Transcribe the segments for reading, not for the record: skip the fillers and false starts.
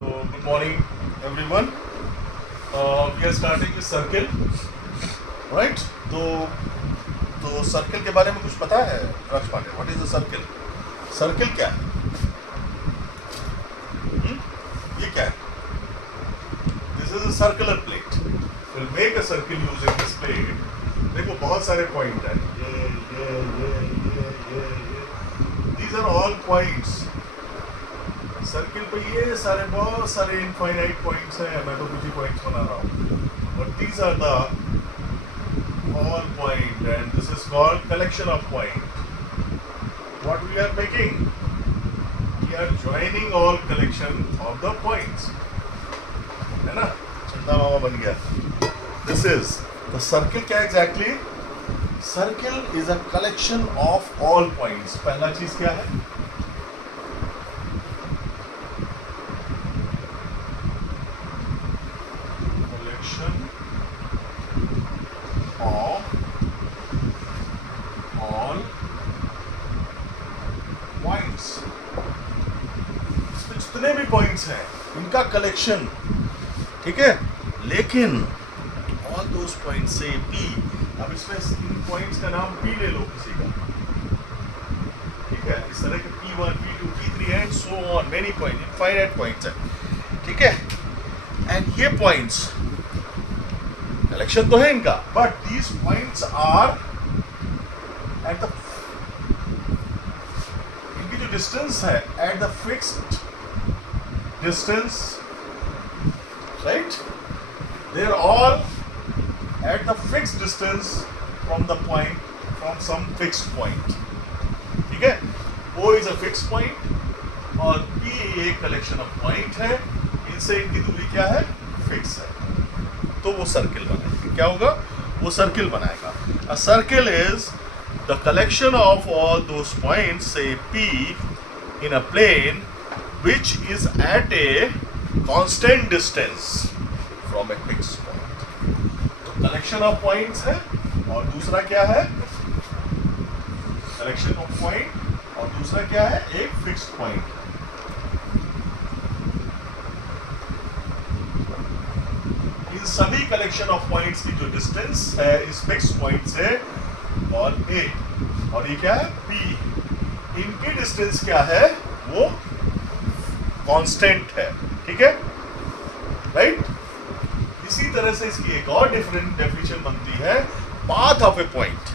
So, good morning, everyone. We are starting with circle, right? तो circle के बारे में कुछ पता है Raj Pandey? What is a circle? Circle क्या है? ये क्या है? This is a circular plate. Will make a circle using this plate. देखो बहुत सारे पॉइंट हैं. ये these are all points. Circle पे ये सारे बहुत सारे इनफाइनाइट पॉइंट्स हैं. मैं तो कुछ ही पॉइंट्स बना रहा हूँ. But these are the all point and this is called collection of point. What we are making? We are joining all collection of the points. है ना? चंदा मामा बन गया. This is the circle. क्या exactly? Circle is a collection of all points. पहला चीज क्या है? Collection of all points. इसमें जितने भी पॉइंट्स हैं इनका कलेक्शन. ठीक है, लेकिन ऑल दोज पॉइंट्स से पी. अब इसमें इन पॉइंट्स का नाम पी ले लो किसी का. ठीक है, इस तरह के P1, P2, P3 and so on. Many point, infinite points हैं. ठीक है, एंड ये पॉइंट्स कलेक्शन तो है इनका, but these points are at the, इनकी जो डिस्टेंस है at the fixed distance, right? They are all at the fixed distance from the point, from some fixed point. ठीक है, O is a fixed point और P एक collection of point है. इनसे इनकी दूरी क्या है? फिक्स है. तो वो सर्किल बनाएगा. क्या होगा? वो सर्किल बनाएगा. A circle is the collection of all those points से P in a plane which is at a constant distance from a fixed point. तो कलेक्शन ऑफ पॉइंट्स है और दूसरा क्या है? कलेक्शन ऑफ पॉइंट और दूसरा क्या है? एक फिक्स्ड पॉइंट. इन सभी कलेक्शन ऑफ पॉइंट्स की जो डिस्टेंस है इस फिक्स्ड पॉइंट से और A, और ये क्या है? P. इनकी डिस्टेंस क्या है? वो कांस्टेंट है. ठीक है, राइट? इसी तरह से इसकी एक और डिफरेंट डेफिनेशन बनती है path of A point.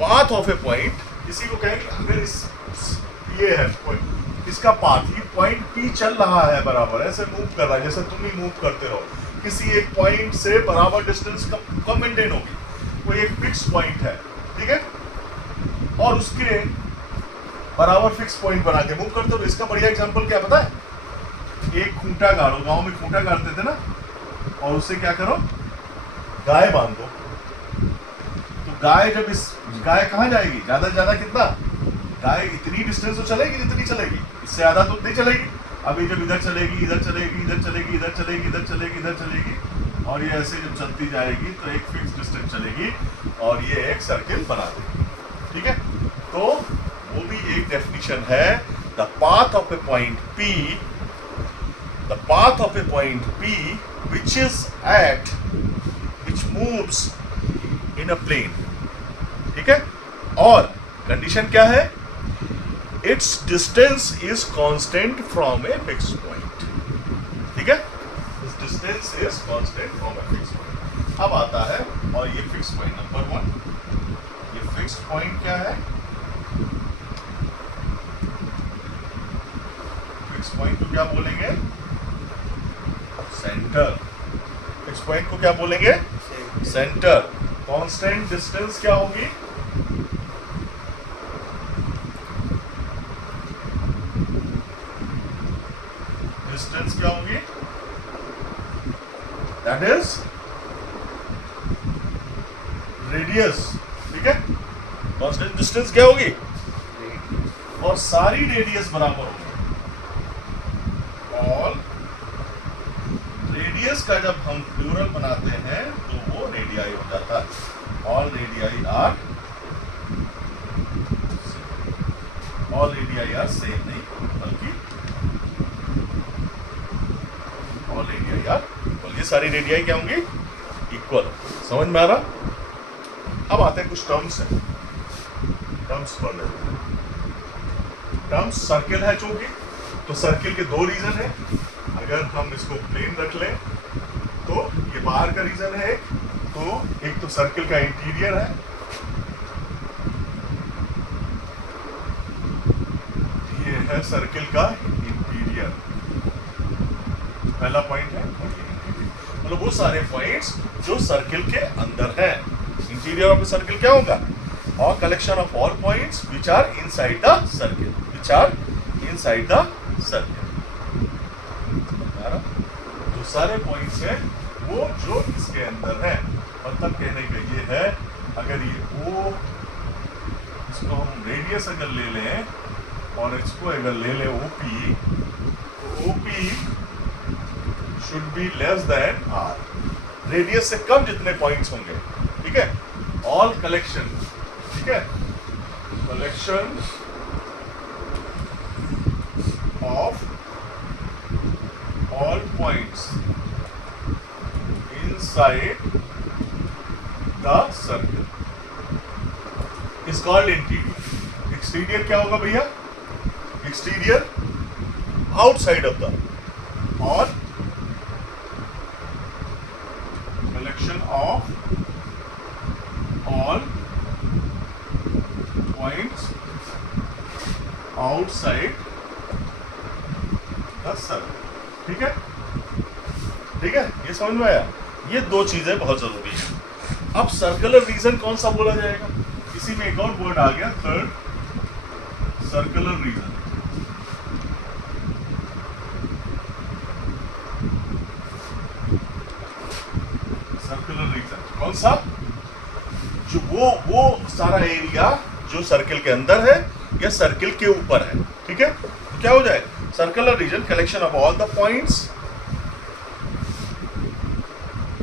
Path of A point इसी को कहेंगे. अगर ये है पॉइंट, इसका पाथ, ये पॉइंट P चल रहा है बराबर, ऐसे मूव कर रहा है जैसे तुम ही मूव करते रहो. किसी एक पॉइंट से बराबर डिस्टेंस कम मेंटेन होगी. वो एक फिक्स पॉइंट है. ठीक है, और उसके बराबर फिक्स पॉइंट बना के मूव करते हो. इसका बढ़िया एग्जांपल क्या पता है? एक खूंटा गाड़ो. गांव में खूंटा गाड़ते थे ना, और उससे क्या करो? गाय बांध दो. तो गाय जब इस गाय कहाँ जाएगी? ज्यादा से ज्यादा कितना? गाय इतनी डिस्टेंस तो चलेगी जितनी चलेगी, इससे ज्यादा तो नहीं चलेगी. अभी जब इधर चलेगी, इधर चलेगी, इधर चलेगी, इधर चलेगी, इधर चलेगी, इधर चलेगी, और ये ऐसे जब चलती जाएगी तो एक फिक्स डिस्टेंस चलेगी और ये एक सर्किल बना देगी. ठीक है, तो वो भी एक डेफिनेशन है. The path of A point P, the path of A point P which is at, which moves in a plane. ठीक है, और कंडीशन क्या है? Its distance is constant from a fixed point. ठीक है, its distance is constant from a fixed point. अब आता है, और ये फिक्स पॉइंट नंबर 1. ये फिक्स्ड पॉइंट क्या है? फिक्स पॉइंट को क्या बोलेंगे? सेंटर. फिक्स पॉइंट को क्या बोलेंगे? सेंटर. कांस्टेंट डिस्टेंस क्या होगी? डिस्टेंस क्या होगी? That is radius. ठीक है, कांस्टेंट डिस्टेंस क्या होगी? और सारी रेडियस बराबर होगी. ऑल रेडियस का जब हम प्लूरल बनाते हैं तो वो रेडियाई हो जाता है. All radii are, all radii are same नहीं, बल्कि ये सारी रेडियाई क्या होंगी, इक्वल। समझ में आ रहा? अब आते हैं कुछ टर्म्स हैं, टर्म्स पढ़ लेते हैं। टर्म्स सर्किल है चूंकि, तो सर्किल के दो रीजन है। अगर हम इसको प्लेन रख लें तो ये बाहर का रीजन है, तो एक तो सर्किल का इंटीरियर है, ये है सर्किल का इंटीरियर, पहला पॉइंट है। मतलब वो सारे पॉइंट्स जो सर्किल के अंदर है। इंटीरियर ऑफ द सर्किल क्या होगा, और collection of all points which are inside the circle, which are inside the circle. जो सारे पॉइंट्स हैं वो जो इसके अंदर है। मतलब कहने का ये है, अगर ये O, इसको हम रेडियस अगर ले लें और इसको अगर ले लें OP, तो OP should be less than R। Radius से कम जितने पॉइंट्स होंगे, ठीक है, ऑल कलेक्शन, ठीक है, collection of all points inside the circle is called interior. Exterior क्या होगा भैया, एक्सटीरियर आउटसाइड ऑफ द, और collection of all points outside the circle. ठीक है, ठीक है, ये समझ में आया? ये दो चीजें बहुत जरूरी है। अब सर्कुलर रीजन कौन सा बोला जाएगा, इसी में एक और वर्ड आ गया, third, circular region. Circular region कौन सा, जो वो सारा एरिया जो सर्किल के अंदर है या सर्किल के ऊपर है। ठीक है, तो क्या हो जाए, circular region collection of all the points,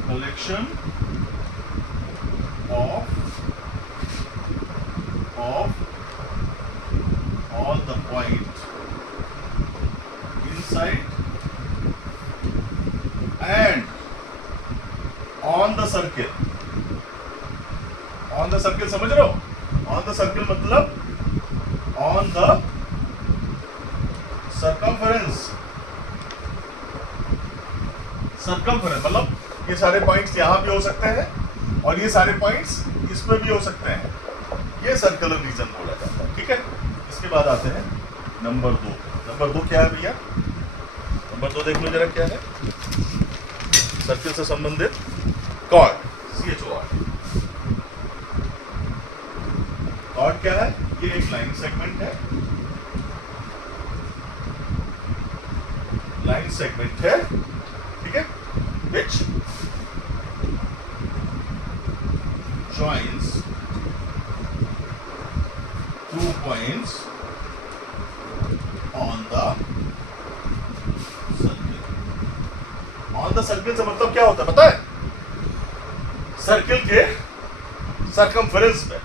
collection of all the points inside and on the circle। on the circle समझ रहे हो? on the circle मतलब on the circumference। circumference मतलब ये सारे पॉइंट्स यहाँ भी हो सकते हैं और ये सारे पॉइंट्स इसमें भी हो सकते हैं, ये सर्कुलर रीजन बोला जाता है। ठीक है, इसके बाद आते हैं नंबर 2। नंबर 2 क्या है भैया, नंबर 2 देख लो जरा क्या है, सर्किल से संबंधित कॉर्ड, CHOR। कॉर्ड क्या है, ये एक लाइन सेगमेंट है, लाइन सेगमेंट है, ठीक है, which joins 2 points on the circle। on the circle से मतलब क्या होता है पता है, सर्किल के सर्कमफेरेंस पे,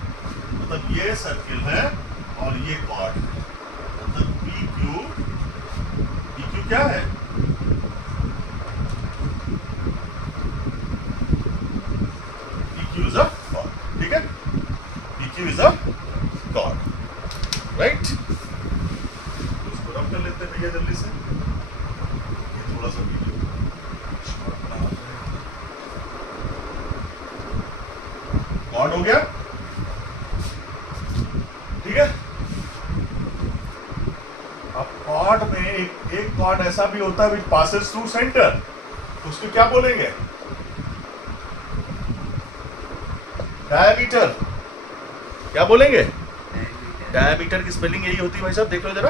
मतलब ये सर्किल है और ये कॉर्ड है, मतलब PQ क्या है, is a chord। ठीक है, PQ is a chord, right? उसको रब कर लेते हैं भैया जल्दी से, ये थोड़ा सा वीडियो कॉर्ड हो गया। ठीक है, अब कॉर्ड में एक कॉर्ड ऐसा भी होता है which passes through center, तो उसको क्या बोलेंगे, डायमीटर। क्या बोलेंगे, डायमीटर की स्पेलिंग यही होती है भाई साहब, देख लो जरा।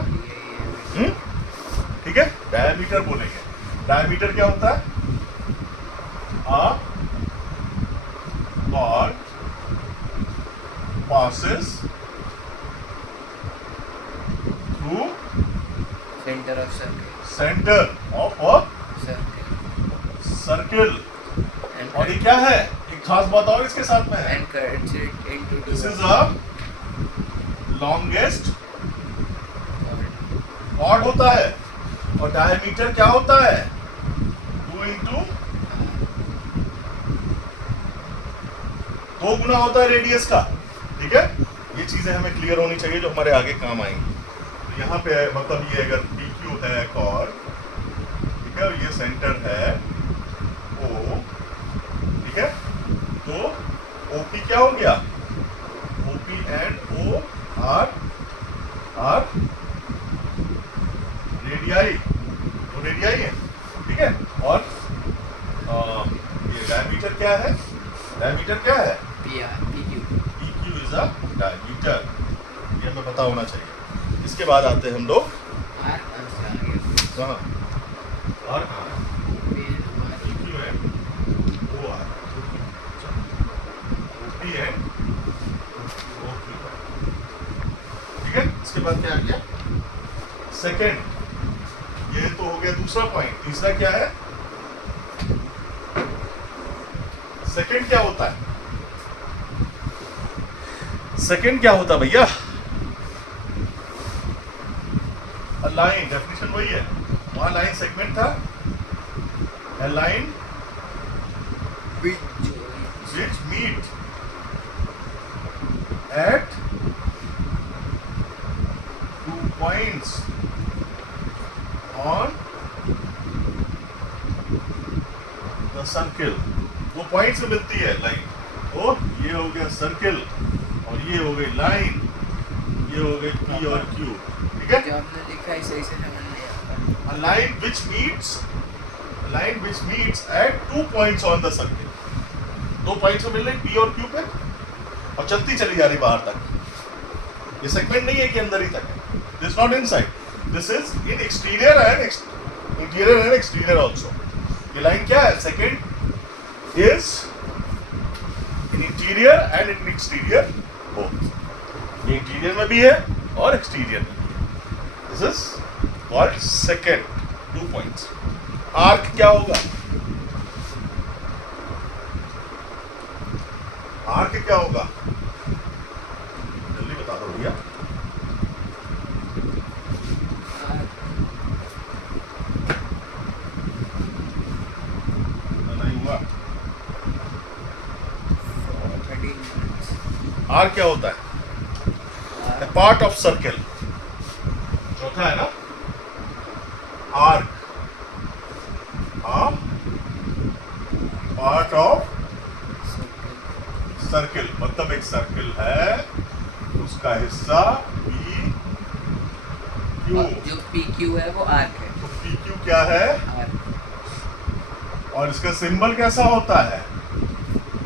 ठीक है, डायमीटर बोलेंगे। डायमीटर क्या होता है, a chord passes through center of circle, center of a circle। और ये क्या है, खास बात और इसके साथ में है, this is a longest chord होता है, और डायमीटर क्या होता है, 2 into वो गुना होता है रेडियस का। ठीक है, ये चीजें हमें क्लियर होनी चाहिए जो हमारे आगे काम आएंगी। तो यहाँ पे मतलब ये अगर पी क्यू है एक और, ठीक है, और ये सेंटर है ओ, ठीक है, तो ओपी क्या हो गया, OP and O are radii, वो रेडियाई है। ठीक है, और ये डायमीटर क्या है, डायमीटर क्या है, PQ इज अ डायमीटर, ये हमें पता होना चाहिए। इसके बाद आते हैं हम लोग कहाँ, और PQ है OR, OP है OQ। ठीक है, इसके बाद क्या आ गया सेकेंड, ये तो हो गया दूसरा पॉइंट। तीसरा क्या है, सेकेंड क्या होता है, सेकेंड क्या होता भैया, लाइन, डेफिनेशन वही है, वहां लाइन सेगमेंट था, a line which meet at 2 points on the circle, वो पॉइंट से मिलती है लाइन। तो ये हो गया सर्किल और ये हो गई लाइन, ये हो गई पी और क्यू। ठीक है, जो आपने लिखा है सही से समझ लिया। a line which meets at 2 points on the circle, दो पॉइंट से मिल रही पी और क्यू पे और चलती चली जा रही बाहर तक। ये सेगमेंट नहीं है कि अंदर ही तक है, this not inside, this is in exterior and interior and exterior also. ये लाइन क्या है, second is in interior and in exterior both, ये इंटीरियर में भी है और एक्सटीरियर में भी है। This is called second, 2 points. Arc क्या होगा, आर्क क्या होगा, जल्दी बता दो भैया। नहीं हुआ, आर्क क्या होता है, पार्ट ऑफ सर्किल। चौथा है ना, आर्क, पार्ट ऑफ सर्किल, मतलब एक सर्किल है, उसका हिस्सा पी क्यू, जो PQ है वो आर्क है। तो पी क्यू क्या है, और इसका सिंबल कैसा होता है,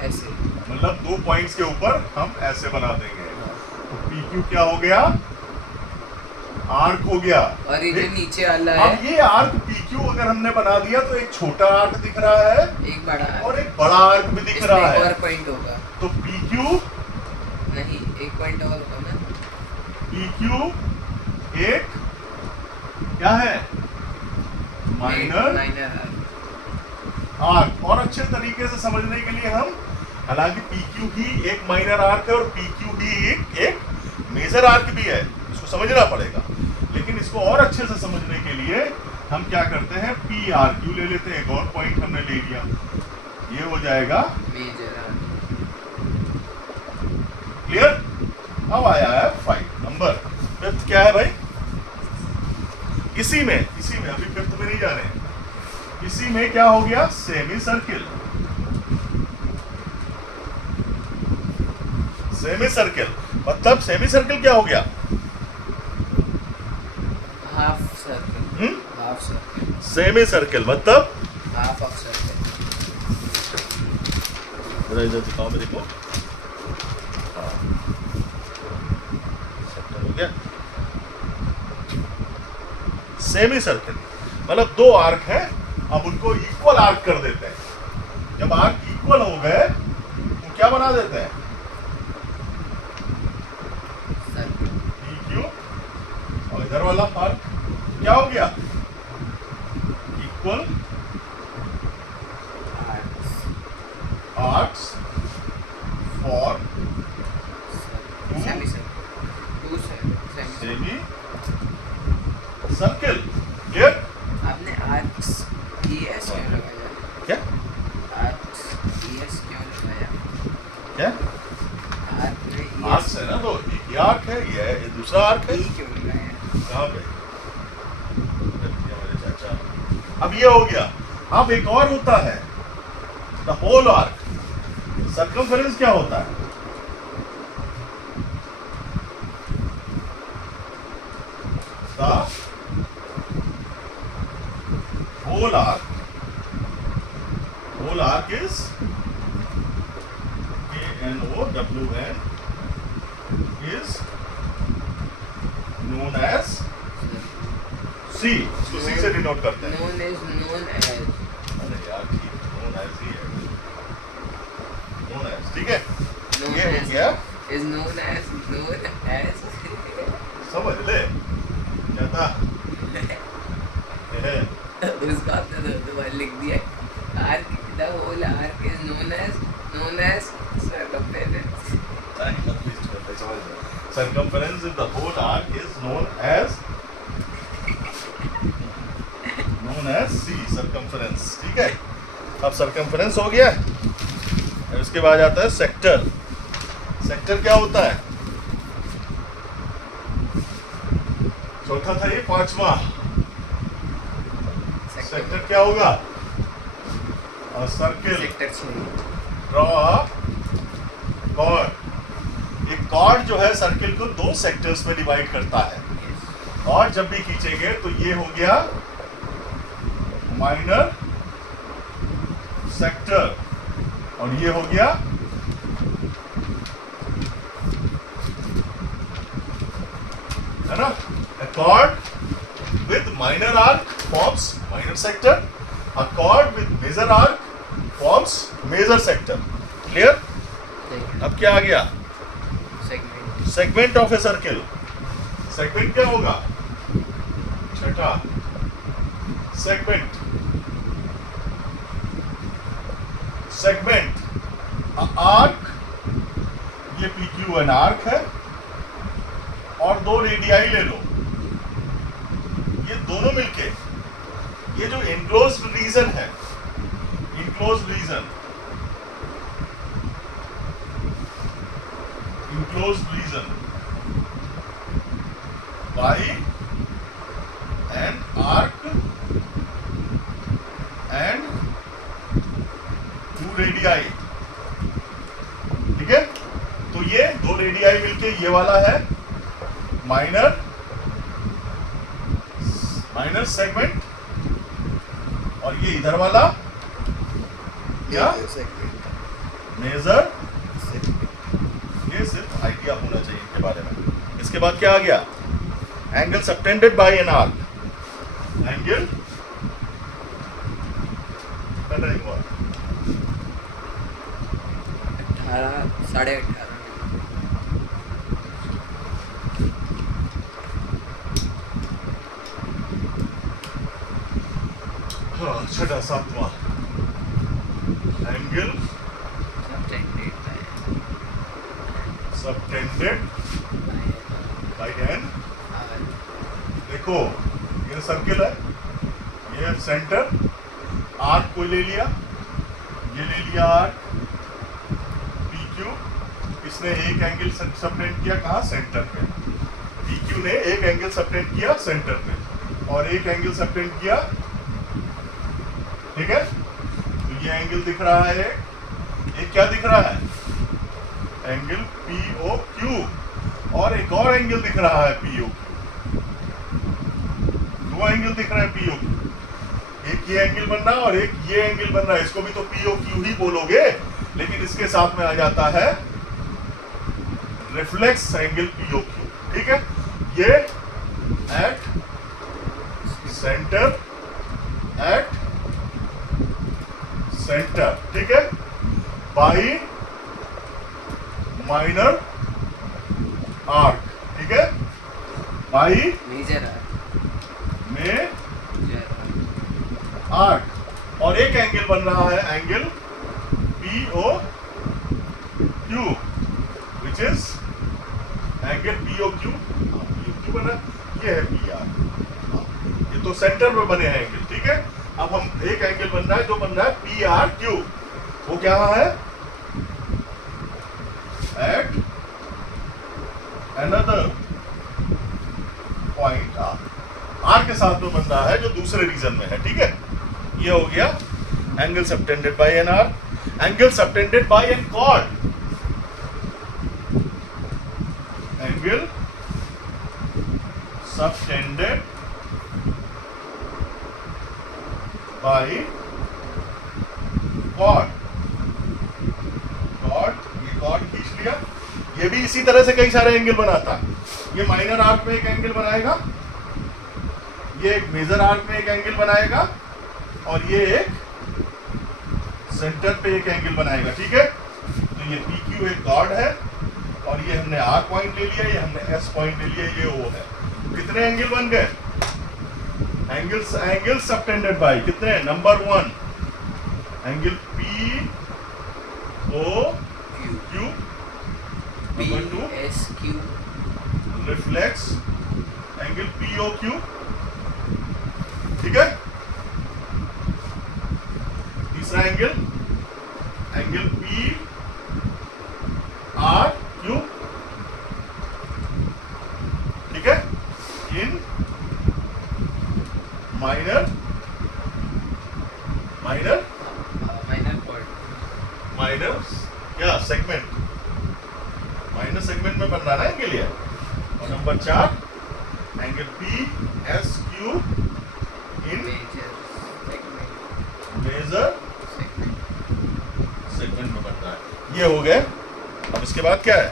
ऐसे, मतलब 2 पॉइंट्स के ऊपर हम ऐसे बना देंगे। तो पी क्यू क्या हो गया, आर्क हो गया। और ये जो नीचे वाला अब है, ये आर्क PQ अगर हमने बना दिया तो एक छोटा आर्क दिख रहा है एक बड़ा आर्क, और एक बड़ा आर्क भी दिख इसमें रहा एक है। और पॉइंट होगा, तो PQ नहीं एक पॉइंट और होगा ना, PQ एक क्या है, माइनर आर्क। और अच्छे तरीके से समझने के लिए हम, हालांकि PQ ही एक माइनर आर्क है और PQ ही एक मेजर आर्क भी है, इसको समझना पड़ेगा। लेकिन इसको और अच्छे से समझने के लिए हम क्या करते हैं, PRQ ले लेते हैं, एक और पॉइंट हमने ले लिया, ये हो जाएगा मेजर आर्क। क्लियर। अब आया है 5 नंबर, फिफ्थ क्या है भाई, इसी में अभी फिफ्थ में नहीं जा रहे, इसी में क्या हो गया, सेमी सर्किल। सेमी सर्किल मतलब सेमी सर्किल क्या हो गया, half circle, half circle, semi circle मतलब हाफ ऑफ सर्किल। जरा इधर दिखाओ, मैं देखो, हाँ सर्कल हो गया। सेमी सर्किल मतलब 2 आर्क हैं, अब उनको इक्वल आर्क कर देते हैं। जब आर्क इक्वल हो गए तो क्या बना देते हैं, PQ, और इधर वाला आर्क क्या हो गया, equal arcs for semi semi circle. Clear. आपने आर्क्स ES क्यों लगाया? क्या आर्क्स ES क्यों लगाया? क्या अब ये हो गया। अब एक और होता है द होल आर्क। सर्कमफेरेंस क्या होता है? The whole arc, whole arc is KNOWN is known as C। इसको C से डिनोट करते हैं। known as अरे यार ठीक, known as ही है, known as, ठीक है। ये हो गया, is known as समझ ले क्या था? उसका आपने दो बार लिख दिया। Arc, the whole arc is known as circumference। Circumference in the whole arc is known as C, circumference, ठीक है। अब circumference हो गया, उसके बाद आता है सेक्टर। सेक्टर क्या होता है? चौथा था ये, पांचवा सेक्टर क्या होगा? सर्किल। Sector 6 draw chord. एक कॉर्ड जो है सर्किल को दो सेक्टर्स में डिवाइड करता है, और जब भी खींचेंगे तो ये हो गया माइनर सेक्टर, और ये हो गया है ना। A chord with minor arc forms minor sector. A chord with major arc forms major sector. Clear? अब क्या आ गया? Segment. Segment of a circle. Segment क्या होगा? छठा सेगमेंट। सेगमेंट आर्क, ये PQ एन आर्क है, और दो रेडियाई ले लो, ये दोनों मिलके ये जो इनक्लोज्ड रीजन है, enclosed region by an arc and two radii, ठीक है। तो ये दो रेडियाई मिलके ये वाला है माइनर सेगमेंट, और ये इधर वाला क्या? मेजर। ये सिर्फ आइडिया होना चाहिए इनके बारे में। इसके बाद क्या आ गया? Angle subtended by an arc. Angle नहीं हुआ 18, 18.5। छठा सातवां एंगल सबटेंडेड बाय एन। देखो ये सर्किल है, ये सेंटर, आर्क कोई ले लिया, ये ले लिया आर्क PQ, इसने एक एंगल सबटेंड किया कहाँ? सेंटर पे। PQ ने एक एंगल सबटेंड किया सेंटर पे, और एक एंगल सबटेंड किया, ठीक है। तो ये एंगल दिख रहा है, एक क्या दिख रहा है? एंगल POQ, और एक और एंगल दिख रहा है POQ। दो एंगल दिख रहा है POQ, एक ये एंगल बन रहा है और एक ये एंगल बन रहा है। इसको भी तो POQ ही बोलोगे, लेकिन इसके साथ में आ जाता है रिफ्लेक्स एंगल POQ, ठीक है। ये एट सेंटर, एट सेंटर, ठीक है, बाई माइनर आर्क, ठीक है, बाई मेजर में आर्क, और एक एंगल बन रहा है angle POQ, which is angle POQ बना, ये है PR। ये तो सेंटर में बने हैं एंगल, ठीक है। अब हम एक एंगल बन रहा है जो बन रहा है PRQ, वो क्या है? At another point R। R के साथ में बन रहा है जो दूसरे रीजन में है, ठीक है। ये हो गया angle subtended by an arc, angle subtended by an chord, angle subtended by chord. ये कॉर्ड खींच लिया। ये भी इसी तरह से कई सारे एंगल बनाता है। ये माइनर आर्क में एक एंगल बनाएगा, ये एक मेजर आर्क में एक एंगल बनाएगा, और ये एक सेंटर पे एक एंगल बनाएगा, ठीक है। तो ये PQ एक कॉर्ड है, और ये हमने R पॉइंट ले लिया, ये हमने S पॉइंट ले लिया, ये O है। कितने एंगल बन गए? एंगल सबटेंडेड बाय कितने? Number 1 angle POQ, number 2 PSQ, reflex angle POQ, ठीक है। तीसरा एंगल PRQ, ठीक है। इन माइनर कॉर्ड, माइनर क्या सेगमेंट, माइनर सेगमेंट में बन रहा है एंगल ये। और नंबर 4 एंगल PSQ इन मेजर सेगमेंट में बन रहा है। ये हो गए। अब इसके बाद क्या है?